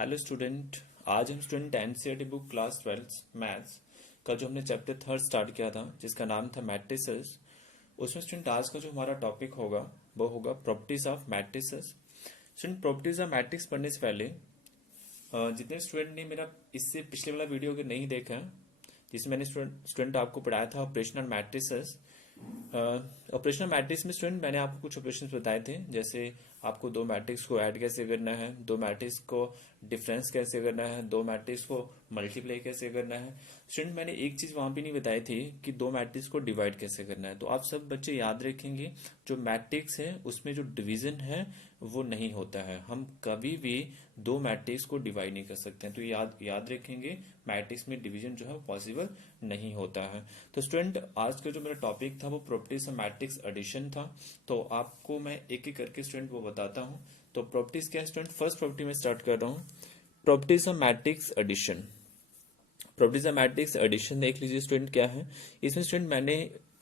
Hello student. आज हम student NCERT book class 12 maths का जो हमने चैप्टर 3 स्टार्ट किया था जिसका नाम था मैट्रिसेस, उसमें स्टूडेंट आज का जो हमारा टॉपिक होगा वो होगा properties of matrices. Student properties of matrix पढ़ने से पहले जितने स्टूडेंट ने मेरा इससे पिछले वाला वीडियो अगर नहीं देखा है जिसमें मैंने स्टूडेंट आपको पढ़ाया था ऑपरेशनल मैट्रिसेस। ऑपरेशनल मैट्रिक्स में स्टूडेंट मैंने आपको कुछ ऑपरेशन बताए थे, जैसे आपको दो मैट्रिक्स को ऐड कैसे करना है, दो मैट्रिक्स को डिफरेंस कैसे करना है, दो मैट्रिक्स को मल्टीप्लाई कैसे करना है। स्टूडेंट मैंने एक चीज वहां भी नहीं बताई थी कि दो मैट्रिक्स को डिवाइड कैसे करना है। तो आप सब बच्चे याद रखेंगे जो मैट्रिक्स है उसमें जो डिवीजन है वो नहीं होता है। हम कभी भी दो मैट्रिक्स को डिवाइड नहीं कर सकते हैं, तो याद रखेंगे मैट्रिक्स में डिवीजन जो है वो पॉसिबल नहीं होता है। तो स्टूडेंट आज का जो मेरा टॉपिक था वो प्रॉपर्टीज ऑफ मैट्रिक्स एडिशन था। तो आपको मैं एक एक करके स्टूडेंट वो बताता हूँ। तो प्रॉपर्टीज क्या है स्टूडेंट, फर्स्ट प्रॉपर्टी में स्टार्ट कर रहा हूँ, properties of matrix addition. Properties of matrix addition देख लीजिए स्टूडेंट क्या है। इसमें स्टूडेंट मैंने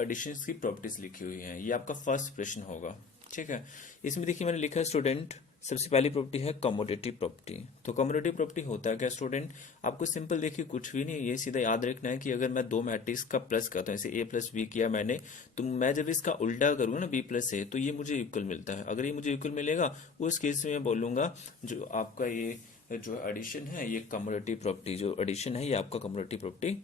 एडिशन की प्रॉपर्टीज लिखी हुई है, ये आपका फर्स्ट प्रश्न होगा। ठीक है, इसमें देखिए मैंने लिखा है स्टूडेंट, सबसे पहली प्रॉपर्टी है कमोडेटिव प्रॉपर्टी। तो कमोडेटिव प्रॉपर्टी होता है क्या स्टूडेंट, आपको सिंपल देखिए कुछ भी नहीं, ये सीधा याद रखना है कि अगर मैं दो मैट्रिक्स का प्लस करता हूँ, जैसे a प्लस बी किया मैंने, तो मैं जब इसका उल्टा करूंगा ना b प्लस ए, तो ये मुझे इक्वल मिलता है। अगर ये मुझे इक्वल मिलेगा उस केस में मैं बोलूंगा जो आपका ये जो एडिशन है ये कमोडेटिव प्रॉपर्टी, जो एडिशन है ये आपका कमोडेटिव प्रॉपर्टी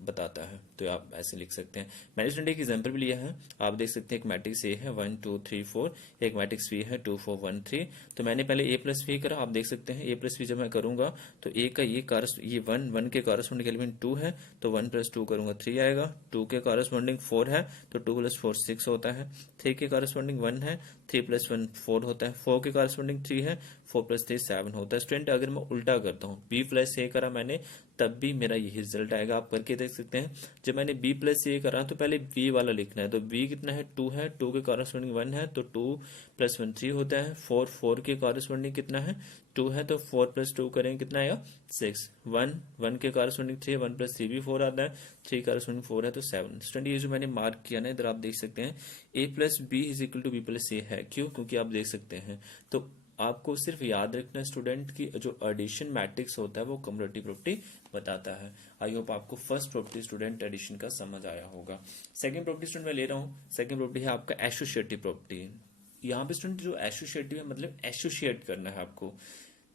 बताता है। तो आप ऐसे लिख सकते हैं। मैंने स्टूडेंट एक एग्जांपल भी लिया है, आप देख सकते हैं एक मैट्रिक्स ए है 1 2 3 4, एक मैट्रिक्स बी है 2 4 1 3। तो मैंने पहले ए प्लस बी करा, आप देख सकते हैं ए प्लस बी जब मैं करूंगा तो ए का ये 1 के कॉरस्पॉन्डिंग एलिमेंट 2 है, तो 1 प्लस 2 करूंगा 3 आएगा। 2 के कॉरस्पॉन्डिंग 4 है तो 2 प्लस 4 6 होता है। 3 के कॉरस्पॉन्डिंग 1 है, 3 प्लस 1 4 होता है। 4 के कॉरस्पॉन्डिंग 3 है, 4 प्लस 3 7 होता है। स्टूडेंट अगर मैं उल्टा करता हूँ, बी प्लस ए करा मैंने, तब भी मेरा यही रिजल्ट आएगा। आप करके देख सकते हैं। जब मैंने b प्लस ए करा तो पहले b वाला लिखना है, तो b कितना है 2 है, 2 के कॉरस्पॉन्डिंग 1 है तो 2 प्लस 1 3 होता है। 4 के कॉरस्पॉन्डिंग कितना है 2 है, तो 4 प्लस 2 करेंगे कितना आएगा 6। 1 के कॉरस्पॉन्डिंग 3, 1 प्लस 3 भी 4 आता है, 3 कॉरस्पॉन्डिंग 4 है तो 7। स्टूडेंट ये जो मैंने मार्क किया ना इधर आप देख सकते हैं a plus B is equal to B plus A है। क्यों? क्योंकि आप देख सकते हैं। तो आपको सिर्फ याद रखना स्टूडेंट की जो एडिशन मैट्रिक्स होता है वो कमोडेटिव प्रॉपर्टी बताता है। आई होप आपको फर्स्ट प्रॉपर्टी स्टूडेंट एडिशन का समझ आया होगा। सेकंड प्रॉपर्टी स्टूडेंट मैं ले रहा हूँ, सेकंड प्रॉपर्टी है आपका एसोसिएटिव प्रॉपर्टी। यहाँ पे स्टूडेंट जो एसोसिएटिव है मतलब एसोसिएट करना है आपको।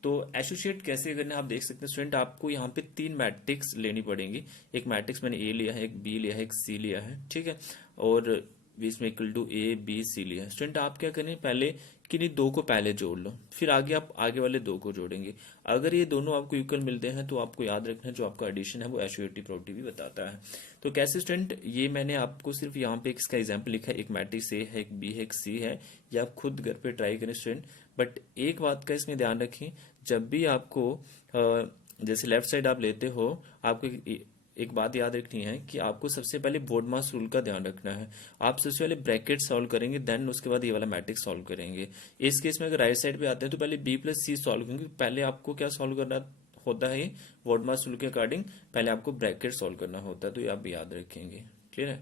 तो एसोसिएट कैसे करना है आप देख सकते हैं स्टूडेंट, आपको यहाँ पे तीन मैट्रिक्स लेनी पड़ेंगी। एक मैट्रिक्स मैंने ए लिया है, एक बी लिया है, एक सी लिया है। ठीक है, और इसमें equal to A B C लिया है। स्टूडेंट आप क्या करें, पहले किन्हीं दो को पहले जोड़ लो, फिर आगे आप आगे वाले दो को जोड़ेंगे। अगर ये दोनों आपको इक्वल मिलते हैं तो आपको याद रखना है जो आपका एडिशन है वो एसोसिएटिव प्रॉपर्टी भी बताता है। तो कैसे स्टूडेंट, ये मैंने आपको सिर्फ यहाँ पे इसका एग्जांपल लिखा है, एक मैट्रिक्स ए है, एक बी है, एक सी है। ये आप खुद घर पे ट्राई करें स्टूडेंट। बट एक बात का इसमें ध्यान रखें, जब भी आपको जैसे लेफ्ट साइड आप लेते हो, आपको एक बात याद रखनी है कि आपको सबसे पहले बोर्डमास रूल का ध्यान रखना है। आप सबसे पहले ब्रैकेट सॉल्व करेंगे, देन उसके बाद ये वाला मैट्रिक्स सॉल्व करेंगे। इस केस में अगर राइट साइड पे आते हैं तो पहले बी प्लस सी सॉल्व करेंगे। पहले आपको क्या सॉल्व करना होता है, बोर्डमास रूल के अकॉर्डिंग पहले आपको ब्रैकेट सॉल्व करना होता है। तो ये आप याद रखेंगे। क्लियर है?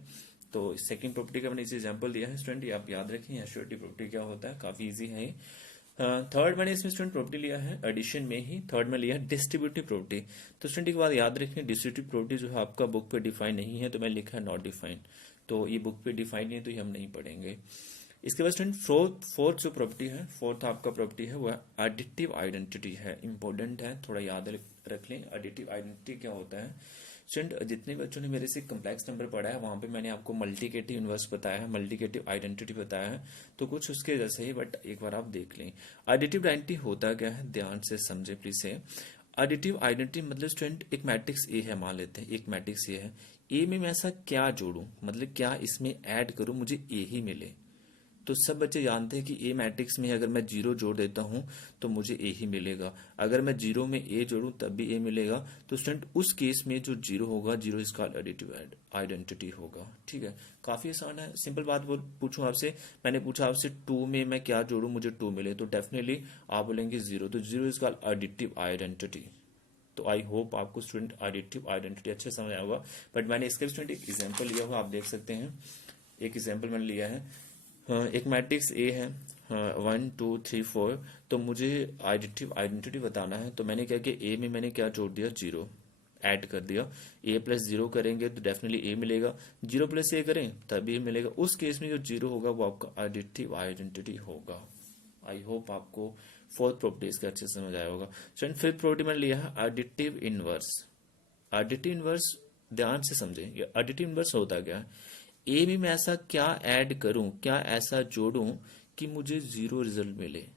तो सेकंड प्रॉपर्टी का मैंने इसे एग्जांपल दिया है स्टूडेंट, ये आप याद रखें एसोसिएटिव प्रॉपर्टी क्या होता है, काफी इजी है। थर्ड मैंने इसमें स्टूडेंट प्रॉपर्टी लिया है एडिशन में ही, थर्ड में लिया है डिस्ट्रीब्यूटिव प्रॉपर्टी। तो स्टूडेंट एक बात याद रखें, डिस्ट्रीब्यूटिव प्रॉपर्टी जो है आपका बुक पे डिफाइन नहीं है, तो मैं लिखा है नॉट डिफाइंड। तो ये बुक पे डिफाइन नहीं है तो ये हम नहीं पढ़ेंगे। इसके बाद स्टूडेंट फोर्थ जो प्रॉपर्टी है, फोर्थ आपका प्रॉपर्टी है वह एडिटिव आइडेंटिटी है। इंपॉर्टेंट है, थोड़ा याद रख लें एडिटिव आइडेंटिटी क्या होता है। स्टूडेंट जितने बच्चों ने मेरे से कम्प्लेक्स नंबर पढ़ा है वहां पे मैंने आपको मल्टीकेटिव इनवर्स बताया है, मल्टीकेटिव आइडेंटिटी बताया है, तो कुछ उसके जैसे ही, बट एक बार आप देख लें। एडिटिव आइडेंटिटी होता क्या है, ध्यान से समझे प्लीज से। एडिटिव आइडेंटिटी मतलब स्टूडेंट एक मैट्रिक्स ए है, मान लेते हैं एक मैट्रिक्स ए है, ए में मैं ऐसा क्या जोड़ूं, मतलब क्या इसमें ऐड करूं मुझे ए ही मिले। तो सब बच्चे जानते हैं कि ए मैट्रिक्स में अगर मैं 0 जोड़ देता हूं तो मुझे ए ही मिलेगा, अगर मैं 0 में ए जोड़ूं तब भी ए मिलेगा। तो स्टूडेंट उस केस में जो 0 होगा, 0 इज कॉल्ड एडिटिव आइडेंटिटी होगा। ठीक है, काफी आसान है। सिंपल बात पूछूं आपसे, मैंने पूछा आपसे 2 में मैं क्या जोड़ूं मुझे 2 मिले, तो डेफिनेटली आप बोलेंगे 0, तो 0 इज कॉल्ड एडिटिव आइडेंटिटी। तो आई होप आपको स्टूडेंट एडिटिव आइडेंटिटी अच्छे समझ आया होगा। बट मैंने इसका स्टूडेंट एक एग्जाम्पल लिया हुआ, आप देख सकते हैं। एक एग्जाम्पल मैंने लिया है, एक मैट्रिक्स ए है, 1 2 3 4, तो मुझे आइडेंटिटी बताना है। तो मैंने क्या किया, ए में मैंने क्या जोड़ दिया, जीरो ऐड कर दिया। ए प्लस जीरो करेंगे तो डेफिनेटली ए मिलेगा, जीरो प्लस ए करें तभी ए मिलेगा। उस केस में जो जीरो होगा वो आपका एडिटिव आइडेंटिटी होगा। आई होप आपको फोर्थ प्रॉपर्टी इसका अच्छे से समझ आया होगा। स्टूडेंट फिफ्थ प्रॉपर्टी मैंने लिया है एडिटिव इनवर्स। एडिटिव इनवर्स ध्यान से समझें, ये एडिटिव इनवर्स होता क्या है। ए में मैं ऐसा क्या ऐड करूं, क्या ऐसा जोड़ूं कि मुझे जीरो रिजल्ट मिले।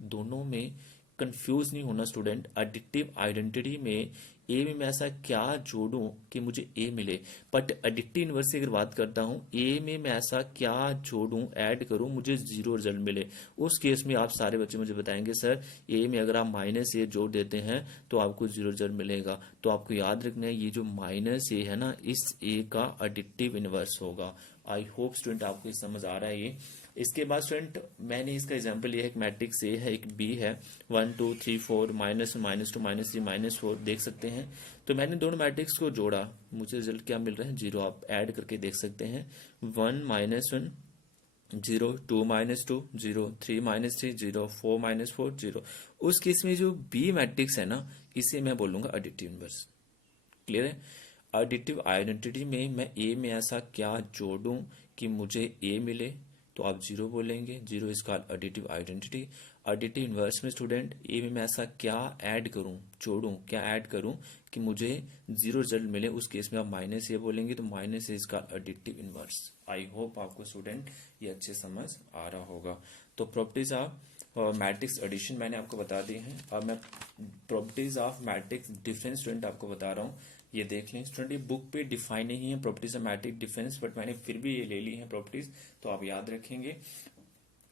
दोनों में कंफ्यूज नहीं होना स्टूडेंट। एडिटिव आइडेंटिटी में ए में मैं ऐसा क्या जोड़ूं कि मुझे ए मिले, बट एडिटिव इनवर्स से अगर बात करता हूं, ए में मैं ऐसा क्या जोड़ूं ऐड करूं मुझे जीरो रिजल्ट मिले। उस केस में आप सारे बच्चे मुझे बताएंगे सर ए में अगर आप माइनस ए जोड़ देते हैं तो आपको जीरो रिजल्ट मिलेगा। तो आपको याद रखना है ये जो माइनस ए है ना, इस ए का एडिटिव इनवर्स होगा। आई होप स्टूडेंट आपको समझ आ रहा है ये। इसके बाद स्टूडेंट मैंने इसका एग्जांपल लिया है, एक मैट्रिक्स ए है एक बी है, 1 2 3 4 -1 -2 -3 -4 देख सकते हैं। तो मैंने दोनों मैट्रिक्स को जोड़ा, मुझे रिजल्ट क्या मिल रहा है, जीरो। आप ऐड करके देख सकते हैं, 1 -1 0, 2 -2 0, 3 -3 0, 4 -4 0। उस केस में जो बी मैट्रिक्स है ना, इसे मैं बोलूंगा एडिटिव इनवर्स। क्लियर है। एडिटिव आइडेंटिटी में मैं ए में ऐसा क्या जोड़ूं कि मुझे ए मिले, तो आप जीरो बोलेंगे, zero is called additive identity. Additive inverse में स्टूडेंट ए में मैं ऐसा क्या ऐड करूं, जोड़ूं, क्या ऐड करूं कि मुझे जीरो रिजल्ट मिले, उस केस में आप माइनस ए बोलेंगे, तो minus A is called additive inverse. I hope आपको स्टूडेंट ये अच्छे समझ आ रहा होगा। तो प्रॉपर्टीज ऑफ मैट्रिक्स एडिशन मैंने आपको बता दी हैं। अब मैं properties of matrix difference student आपको बता रहा हूँ। ये देख लें स्टूडेंट, ये बुक पे डिफाइन नहीं है properties of matrix difference, but मैंने फिर भी ये ले ली है प्रॉपर्टीज, तो आप याद रखेंगे।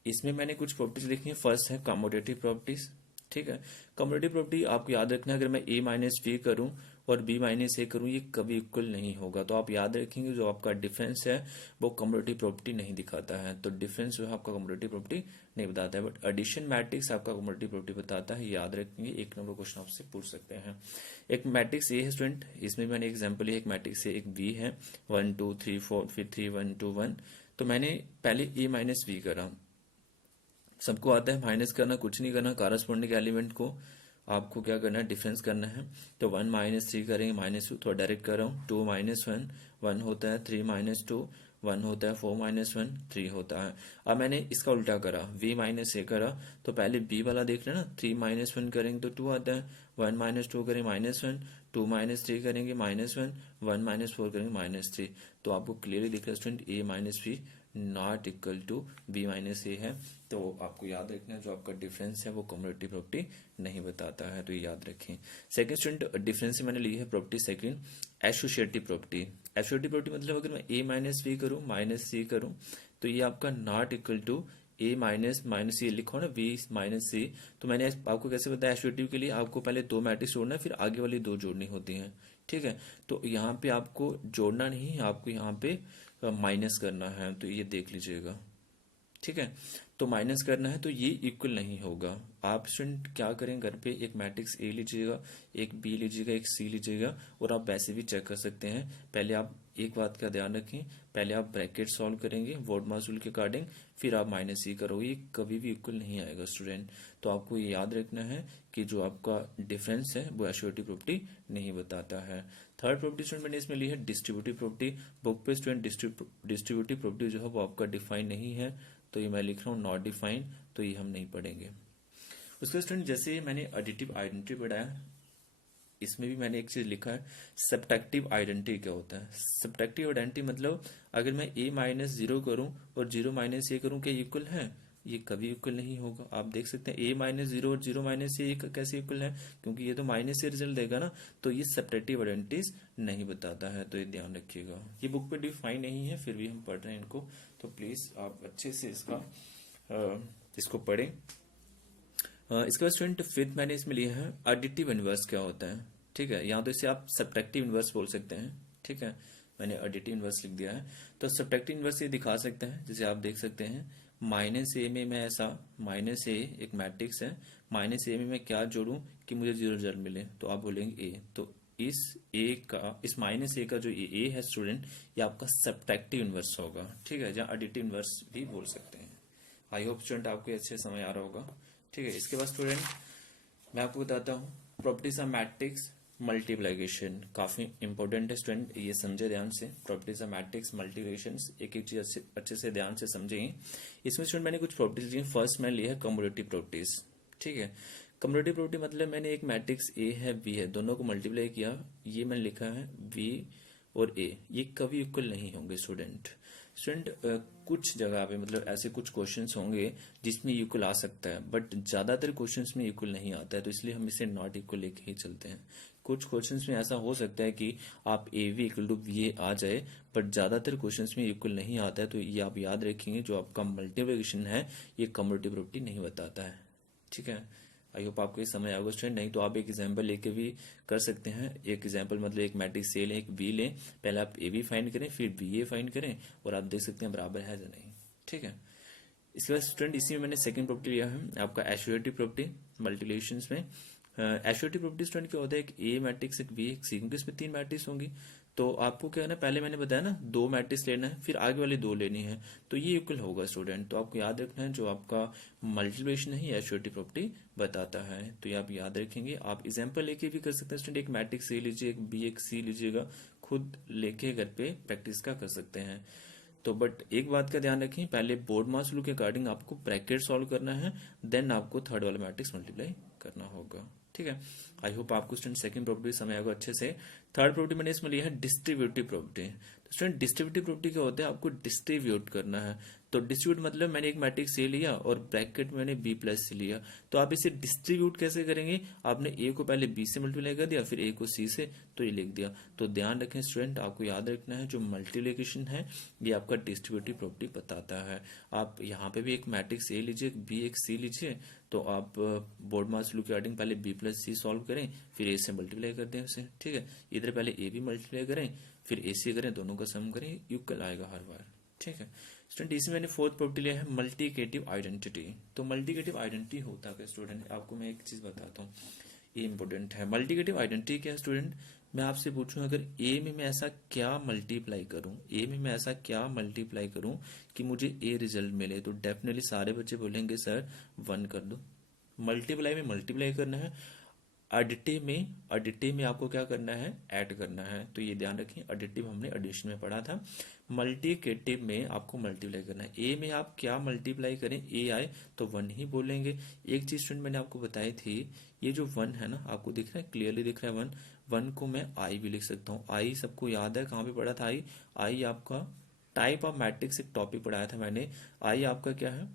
इसमें मैंने कुछ प्रॉपर्टीज लिखी है। फर्स्ट है कमोडेटिव प्रॉपर्टीज। ठीक है, कमोडेटिव प्रॉपर्टी आपको याद रखना है, अगर मैं ए माइनस बी करूं और बी माइनस ए करूं, ये कभी इक्वल नहीं होगा। तो आप याद रखेंगे जो आपका डिफरेंस है वो कमोडेटिव प्रॉपर्टी नहीं दिखाता है। तो डिफरेंस जो है आपका कमोडेटिव प्रॉपर्टी नहीं बताता है, बट एडिशन मैट्रिक्स आपका कमोडेटिव प्रॉपर्टी बताता है। याद रखेंगे, एक नंबर क्वेश्चन आपसे पूछ सकते हैं। एक मैट्रिक्स ए है स्टूडेंट, इसमें मैंने एग्जाम्पल है, एक मैट्रिक्स ए एक बी है, 1 2 3 4 फिर 3 1 2 1। तो मैंने पहले ए माइनस बी करा, सबको आता है माइनस करना, कुछ नहीं करना, कारस्पॉन्डिंग एलिमेंट को आपको क्या करना है, डिफरेंस करना है। तो 1 -3 करेंगे, -2 थोड़ा डायरेक्ट कर रहा हूँ, 2 -1 1 होता है, 3 -2 1 होता है, 4 -1 3 होता है। अब मैंने इसका उल्टा करा, v -a करा, तो पहले b वाला देख रहे हैं ना, 3 -1 करेंगे तो 2 आता है, 1 -2 करेंगे -1, 2 -3 करेंगे -1, 1 -4 करेंगे -3। तो आपको क्लियरली दिख रहा है student a -b not equal to b -a है। तो आपको याद रखना है जो आपका डिफरेंस है वो कम्युलेटिव प्रॉपर्टी नहीं बताता है, तो ये याद रखें। सेकंड स्टूडेंट डिफरेंस से मैंने ली है property second, associative property. Associative property मतलब अगर मैं a -b करूं -c करूं, तो ये आपका not equal to a minus ये लिखो ना, b -c। तो मैंने आपको कैसे बताया, एसोसिएटिव के लिए आपको पहले दो मैट्रिक्स जोड़ना है, फिर आगे वाली दो जोड़नी होती हैं। ठीक है, तो यहाँ पे आपको जोड़ना नहीं है, आपको यहाँ पे माइनस करना है, तो ये देख लीजिएगा। ठीक है, तो माइनस करना है, तो ये इक्वल नहीं होगा। आप स्टूडेंट क्या करें, घर पे एक मैट्रिक्स ए लीजिएगा, एक बी लीजिएगा, एक सी लीजिएगा, और आप वैसे भी चेक कर सकते हैं। पहले आप एक बात का ध्यान रखें, पहले आप ब्रैकेट सॉल्व करेंगे वॉर्ड मासूल के अकॉर्डिंग, फिर आप -c करोगे, ये कभी भी इक्वल नहीं आएगा स्टूडेंट। तो आपको ये याद रखना है कि जो आपका डिफरेंस है वो एसोसिएटिव प्रॉपर्टी नहीं बताता है। थर्ड प्रॉपर्टी स्टूडेंट मैंने इसमें ली है डिस्ट्रीब्यूटिव प्रॉपर्टी। बुक पे स्टूडेंट डिस्ट्रीब्यूटिव प्रॉपर्टी जो है वो आपका डिफाइन नहीं है, तो ये मैं लिख रहा हूँ नॉट डिफाइन, तो ये हम नहीं पढ़ेंगे। उसके स्टूडेंट जैसे मैंने एडिटिव आइडेंटिटी पढ़ाया, इसमें भी मैंने एक चीज लिखा है, सब्ट्रैक्टिव आइडेंटिटी क्या होता है। सब्ट्रैक्टिव आइडेंटिटी मतलब अगर मैं a -0 करूं और 0 -a करूं, क्या इक्वल है, ये कभी इक्वल नहीं होगा। आप देख सकते हैं a -0 और 0 -a कैसे इक्वल है, क्योंकि ये तो माइनस से रिजल्ट देगा ना, तो ये सब्ट्रैक्टिव आइडेंटिटीज नहीं बताता है, तो ये ध्यान रखिएगा। ये बुक पे डिफाइन नहीं है, फिर भी हम पढ़ रहे हैं इनको, तो प्लीज आप अच्छे से इसको पढ़ें। इसके बाद स्टूडेंट फिफ्थ मैंने इसमें लिया है एडिटिव इनवर्स क्या होता है। ठीक है, यहाँ तो इसे आप सब्ट्रैक्टिव इनवर्स बोल सकते हैं। ठीक है, मैंने एडिटिव इनवर्स लिख दिया है। तो सब्ट्रैक्टिव इनवर्स ये दिखा सकते हैं, जैसे आप देख सकते हैं, -a में मैं ऐसा, -a एक मैट्रिक्स है, -a में मैं क्या जोड़ूं कि मुझे 0 रिजल्ट मिले, तो आप बोलेंगे a। तो इस -a का जो a है स्टूडेंट, ये आपका सब्ट्रैक्टिव इनवर्स होगा। ठीक है, जहाँ एडिटिव इनवर्स भी बोल सकते हैं। आई होप स्टूडेंट आपको ये अच्छे समझ आ रहा होगा। ठीक है, इसके बाद स्टूडेंट मैं आपको बताता हूँ प्रॉपर्टीज ऑफ मैट्रिक्स मल्टीप्लिकेशन। काफी इंपॉर्टेंट है स्टूडेंट, ये समझे ध्यान से। प्रॉपर्टीज ऑफ मैट्रिक्स मल्टीप्लिकेशन एक एक चीज अच्छे से ध्यान से समझेंगे। इसमें स्टूडेंट मैंने कुछ प्रॉपर्टीज ली। फर्स्ट मैंने लिया है कम्युटेटिव प्रॉपर्टीज। ठीक है, कम्युटेटिव प्रॉपर्टी मतलब मैंने एक मैट्रिक्स ए है बी है, दोनों को मल्टीप्लाई किया, ये मैंने लिखा है बी और ए, ये कभी इक्वल नहीं होंगे स्टूडेंट। कुछ जगह पे मतलब ऐसे कुछ क्वेश्चंस होंगे जिसमें इक्वल आ सकता है, बट ज्यादातर क्वेश्चंस में इक्वल नहीं आता है, तो इसलिए हम इसे नॉट इक्वल लेके ही चलते हैं। कुछ क्वेश्चंस में ऐसा हो सकता है कि आप A B equal to B A आ जाए, बट ज्यादातर क्वेश्चंस में इक्वल नहीं आता है, तो ये आप याद रखेंगे। जो आपका मल्टीप्लिकेशन है ये कम्युटेटिव प्रॉपर्टी नहीं बताता है। ठीक है, आई होप आपको ये समझ आएगा स्टूडेंट। नहीं तो आप एक एग्जांपल लेके भी कर सकते हैं। एक एग्जांपल मतलब एक मैट्रिक्स ए लें, एक बी लें, पहले आप ए बी फाइंड करें, फिर बी ए फाइंड करें, और आप देख सकते हैं बराबर है या नहीं। ठीक है, इसके बाद स्टूडेंट इसी में मैंने सेकंड प्रॉपर्टी लिया है आपका एसोसिएटिव प्रॉपर्टी मल्टीप्लिकेशन में। एसोसिएटिव प्रॉपर्टी स्टूडेंट क्या होता है, एक ए मैट्रिक्स एक बी एक सी, क्योंकि इसमें 3 मैट्रिक्स होंगी, तो आपको क्या है ना, पहले मैंने बताया ना 2 मैट्रिक्स लेना है, फिर आगे वाले 2 लेनी है, तो ये इक्वल होगा स्टूडेंट। तो आपको याद रखना है जो आपका मल्टीप्लिकेशन है ये एसोसिएटिव प्रॉपर्टी बताता है, तो ये आप याद रखेंगे। आप एग्जांपल लेके भी कर सकते हैं स्टूडेंट, एक मैट्रिक्स ए लीजिए, एक बी एक सी लीजिएगा, खुद लेके घर पे प्रैक्टिस का कर सकते हैं। तो बट एक बात का ध्यान रखें, पहले बोर्ड मास रूल के अकॉर्डिंग आपको ब्रैकेट सॉल्व करना है, देन आपको थर्ड वाला मैट्रिक्स मल्टीप्लाई करना होगा। ठीक है, आई होप आपको स्टूडेंट सेकंड प्रॉपर्टी समझ आएगा अच्छे से। थर्ड प्रॉपर्टी मैंने इसमें लिया है डिस्ट्रीब्यूटिव प्रॉपर्टी। तो स्टूडेंट डिस्ट्रीब्यूटिव प्रॉपर्टी क्या होता है, आपको डिस्ट्रीब्यूट करना है। तो डिस्ट्रीब्यूट मतलब मैंने एक मैट्रिक्स ए लिया और ब्रैकेट में मैंने बी प्लस से लिया, तो आप इसे डिस्ट्रीब्यूट कैसे करेंगे, आपने ए को पहले बी से मल्टीप्लाई कर दिया, फिर ए को सी से, तो ये लिख दिया। तो ध्यान रखें स्टूडेंट, आपको याद रखना है जो मल्टीप्लिकेशन है ये आपका डिस्ट्रीब्यूटिव प्रॉपर्टी बताता है। आप यहाँ पे भी एक मैट्रिक्स ए लीजिए, एक बी एक सी लीजिए, तो आप बोर्ड मास रूल के अकॉर्डिंग पहले बी प्लस सी सॉल्व करें, फिर ए से मल्टीप्लाई कर दें उसे। ठीक है, इधर पहले ए भी मल्टीप्लाई करें, फिर ए सी करें, दोनों का सम करें, इक्वल आएगा हर बार। ठीक है स्टूडेंट, इसमें मैंने फोर्थ प्रॉपर्टी लिया है मल्टीप्लिकेटिव आइडेंटिटी। तो मल्टीप्लिकेटिव आइडेंटिटी होता है स्टूडेंट, आपको मैं एक चीज बताता हूँ, ये इंपॉर्टेंट है। मल्टीप्लिकेटिव आइडेंटिटी क्या है स्टूडेंट, मैं आपसे पूछूं अगर ए में मैं ऐसा क्या मल्टीप्लाई करूं, ए में मैं ऐसा क्या मल्टीप्लाई करूं कि मुझे ए रिजल्ट मिले, तो डेफिनेटली सारे बच्चे बोलेंगे सर 1 कर दो। मल्टीप्लाई में मल्टीप्लाई करना है, एडिटिव में आपको क्या करना है, ऐड करना है। तो ये ध्यान रखें, एडिटिव हमने एडिशन में पढ़ा था, मल्टीप्लिकेटिव में आपको मल्टीप्लाई करना है। ए में आप क्या मल्टीप्लाई करें, ए आए तो 1 ही बोलेंगे। एक चीज स्टूडेंट मैंने आपको बताई थी, ये जो 1 है ना, आपको दिख रहा है, क्लियरली दिख रहा है 1 को मैं आई भी लिख सकता हूँ। आई सबको याद है, कहाँ पे पढ़ा था आई आपका टाइप ऑफ मैट्रिक्स एक टॉपिक पढ़ाया था मैंने। आई आपका क्या है,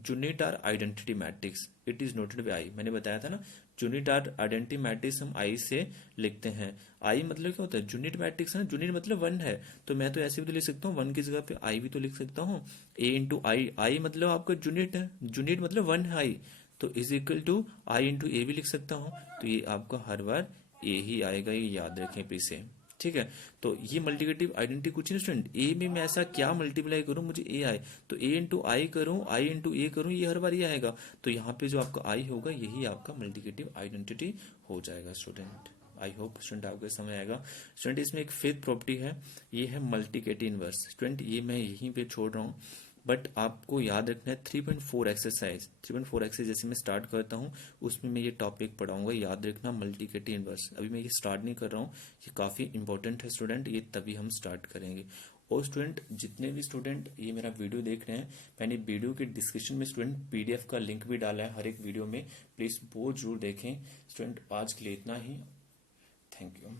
unitary identity matrix, it is noted by I, मैंने बताया था ना। यूनिटार आइडेंटिटी मैट्रिक्स हम आई से लिखते हैं। आई मतलब क्या होता है, यूनिट मैट्रिक्स है ना, यूनिट मतलब 1 है, तो मैं तो ऐसे भी तो लिख सकता हूँ, 1 की जगह पे आई भी तो लिख सकता हूँ। ए इंटू आई, आई मतलब आपका यूनिट है, यूनिट मतलब 1 है आई, तो is equal to I into A भी लिख सकता हूँ। तो ये आपका हर बार ए ही आएगा, ये याद रखें पीछे। ठीक है, तो ये मल्टीप्लिकेटिव आइडेंटिटी कुछ नहीं स्टूडेंट, ए में मैं ऐसा क्या मल्टीप्लाई करूं मुझे ए आए, तो ए इंटू आई करूं, आई इंटू ए करूं, ये हर बार ये आएगा। तो यहाँ पे जो आपका आई होगा यही आपका मल्टीप्लिकेटिव आइडेंटिटी हो जाएगा स्टूडेंट। आई होप स्टूडेंट आपको समझ आएगा। स्टूडेंट इसमें एक फिफ्थ प्रॉपर्टी है, ये है मल्टीप्लिकेटिव इनवर्स। स्टूडेंट ये मैं यहीं पे छोड़ रहा हूँ, बट आपको याद रखना है 3.4 एक्सरसाइज, 3.4 एक्सरसाइज जैसे मैं स्टार्ट करता हूँ उसमें मैं ये टॉपिक पढ़ाऊंगा, याद रखना मल्टीप्लिकेटिव इनवर्स। अभी मैं ये स्टार्ट नहीं कर रहा हूँ, ये काफी इंपॉर्टेंट है स्टूडेंट, ये तभी हम स्टार्ट करेंगे। और स्टूडेंट जितने भी स्टूडेंट ये मेरा वीडियो देख रहे हैं, मैंने वीडियो के डिस्क्रिप्शन में स्टूडेंट पीडीएफ का लिंक भी डाला है हर एक वीडियो में, प्लीज वो जरूर देखें। स्टूडेंट आज के लिए इतना ही, थैंक यू।